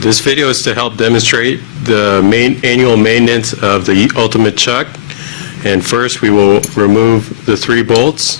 This video is to help demonstrate the annual maintenance of the Ultimate Chuck. And first we will remove the 3 bolts,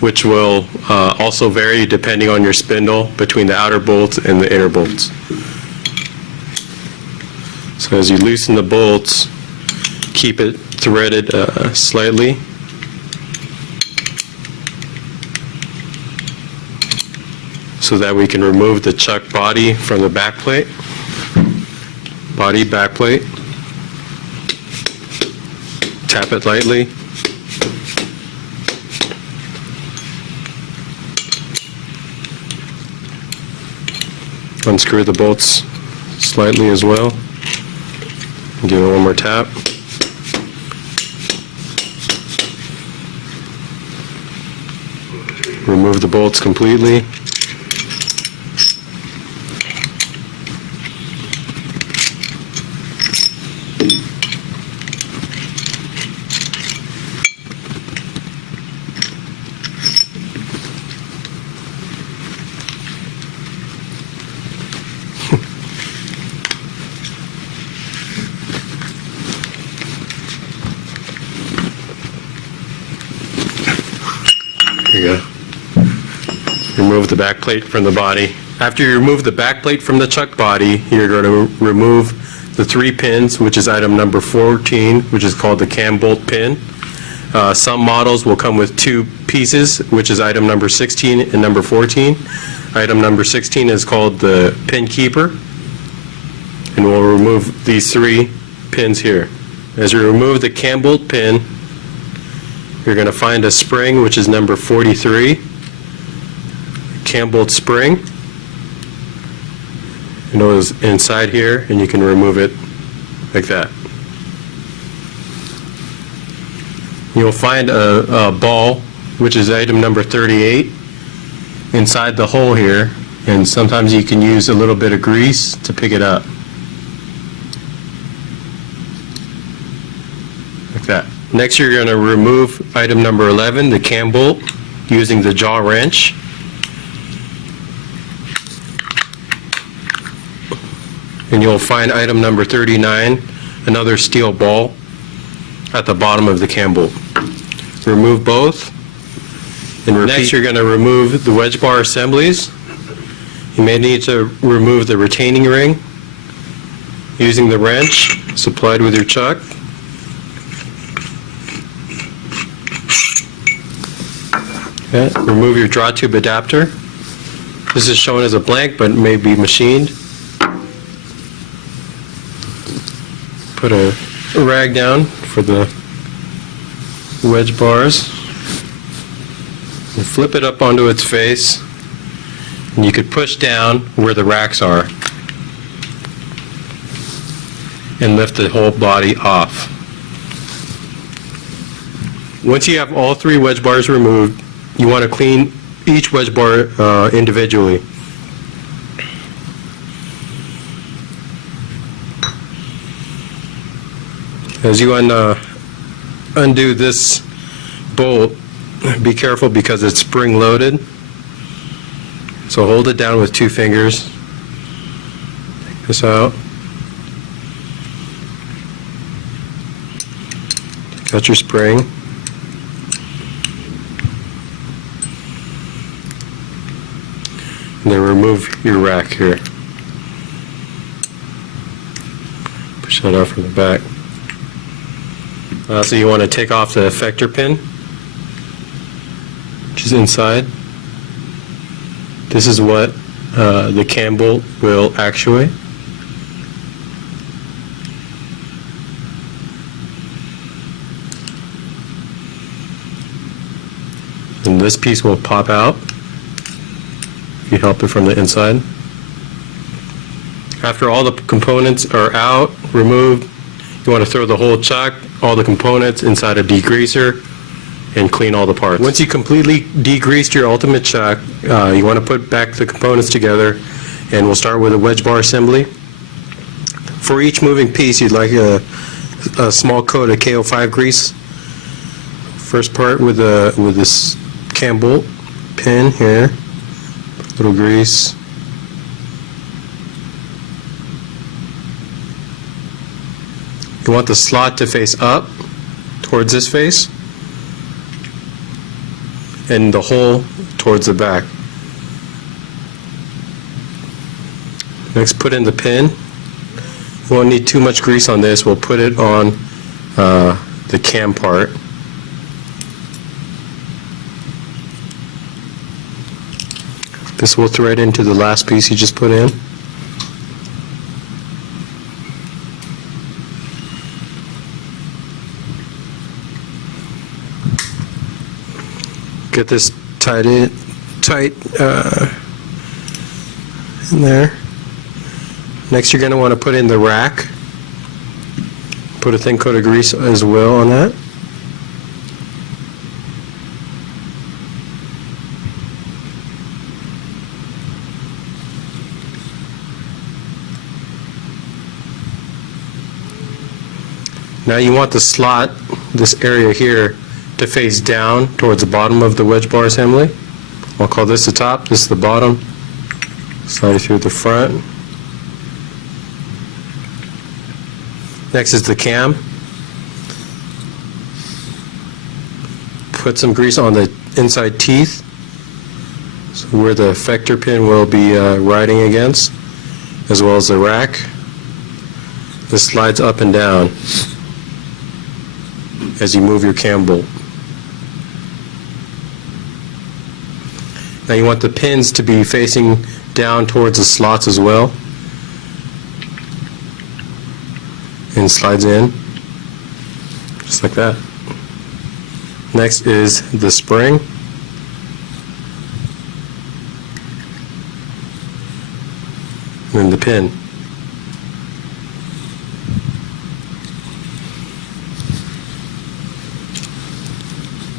which will also vary depending on your spindle between the outer bolts and the inner bolts. So as you loosen the bolts, keep it threaded slightly. So that we can remove the chuck body from the back plate. Body, back plate. Tap it lightly. Unscrew the bolts slightly as well. Give it one more tap. Remove the bolts completely. There you go. Remove the back plate from the body. After you remove the back plate from the chuck body, you're going to remove the 3 pins, which is item number 14, which is called the cam bolt pin. Some models will come with 2 pieces, which is item number 16 and number 14. Item number 16 is called the pin keeper, and we'll remove these 3 pins here. As you remove the cam bolt pin, you're going to find a spring, which is number 43, cam bolt spring. It goes inside here, and you can remove it like that. You'll find a ball, which is item number 38, inside the hole here, and sometimes you can use a little bit of grease to pick it up. Like that. Next, you're going to remove item number 11, the cam bolt, using the jaw wrench. And you'll find item number 39, another steel ball, at the bottom of the cam bolt. Remove both, and repeat. Next, you're going to remove the wedge bar assemblies. You may need to remove the retaining ring using the wrench supplied with your chuck. Okay. Remove your draw tube adapter. This is shown as a blank, but may be machined. Put a rag down for the wedge bars and flip it up onto its face, and you could push down where the racks are and lift the whole body off. Once you have all 3 wedge bars removed, you want to clean each wedge bar individually. As you undo this bolt, be careful because it's spring loaded. So hold it down with 2 fingers. Take this out. Take out your spring. And then remove your rack here. Push that out from the back. So you want to take off the effector pin, which is inside. This is what the cam bolt will actuate. And this piece will pop out if you help it from the inside. After all the components are out, removed, you want to throw the whole chuck, all the components, inside a degreaser and clean all the parts. Once you completely degreased your Ultimate Chuck, you want to put back the components together, and we'll start with a wedge bar assembly. For each moving piece, you'd like a small coat of KO5 grease. First part with this cam bolt pin here, a little grease. You want the slot to face up towards this face and the hole towards the back. Next, put in the pin. We won't need too much grease on this. We'll put it on the cam part. This will thread into the last piece you just put in. Get this tight in there. Next, you're going to want to put in the rack. Put a thin coat of grease as well on that. Now you want the slot, this area here, to face down towards the bottom of the wedge bar assembly. I'll call this the top, this is the bottom. Slide it through the front. Next is the cam. Put some grease on the inside teeth, so where the effector pin will be riding against, as well as the rack. This slides up and down as you move your cam bolt. Now you want the pins to be facing down towards the slots as well. And slides in, just like that. Next is the spring. And the pin.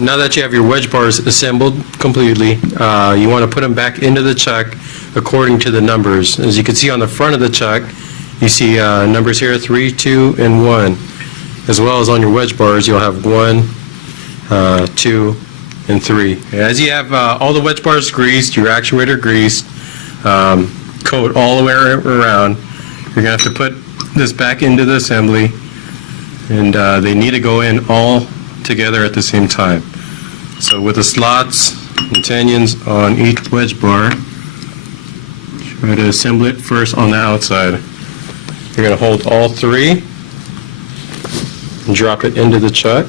Now that you have your wedge bars assembled completely, you want to put them back into the chuck according to the numbers. As you can see on the front of the chuck, you see numbers here, 3, 2, and 1. As well as on your wedge bars, you'll have 1, 2, and 3. As you have all the wedge bars greased, your actuator greased, coat all the way around, you're going to have to put this back into the assembly, and they need to go in all together at the same time. So with the slots and tenons on each wedge bar, try to assemble it first on the outside. You're going to hold all 3 and drop it into the chuck.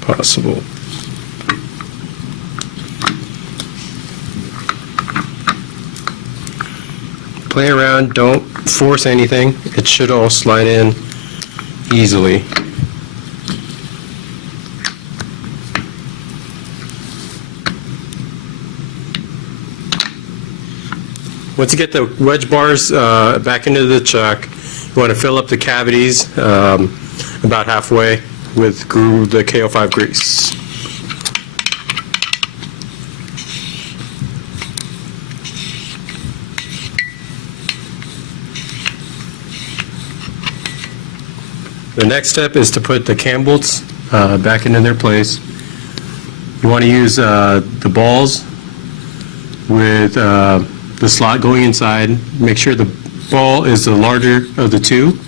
Possible. Play around, don't force anything. It should all slide in easily. Once you get the wedge bars back into the chuck, you want to fill up the cavities about halfway with the KO5 grease. The next step is to put the cam bolts back into their place. You want to use the balls with the slot going inside. Make sure the ball is the larger of the 2.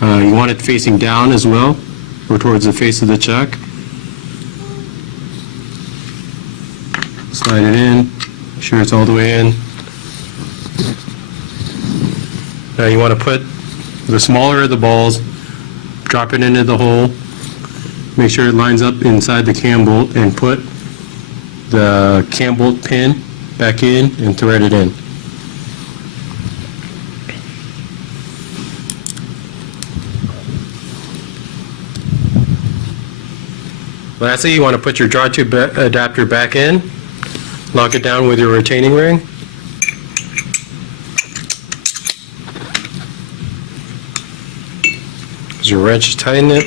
You want it facing down as well, or towards the face of the chuck. Slide it in, make sure it's all the way in. Now you want to put the smaller of the balls, drop it into the hole, make sure it lines up inside the cam bolt, and put the cam bolt pin back in and thread it in. Lastly, you want to put your draw tube adapter back in, lock it down with your retaining ring. Use your wrench to tighten it.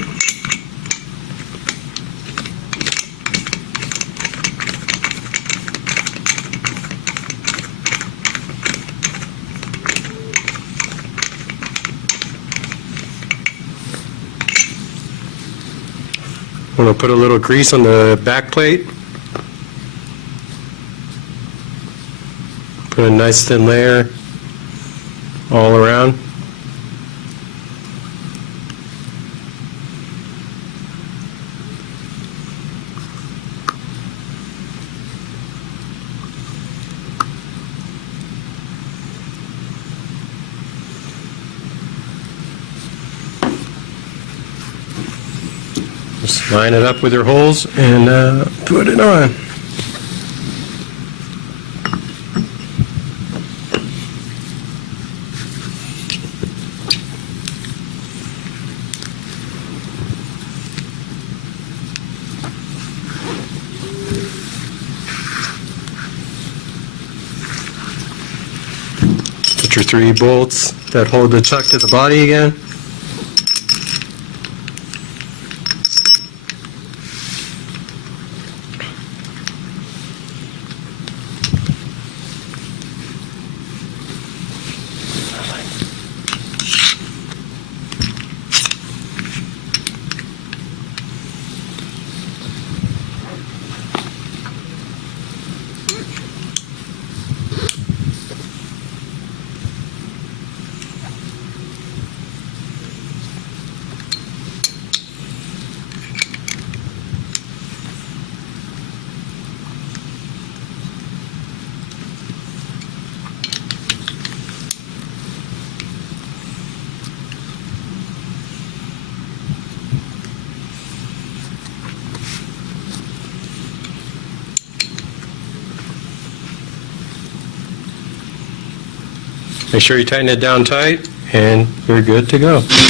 I'm going to put a little grease on the back plate. Put a nice thin layer all around. Just line it up with your holes and put it on. Put your 3 bolts that hold the chuck to the body again. Make sure you tighten it down tight, and you're good to go.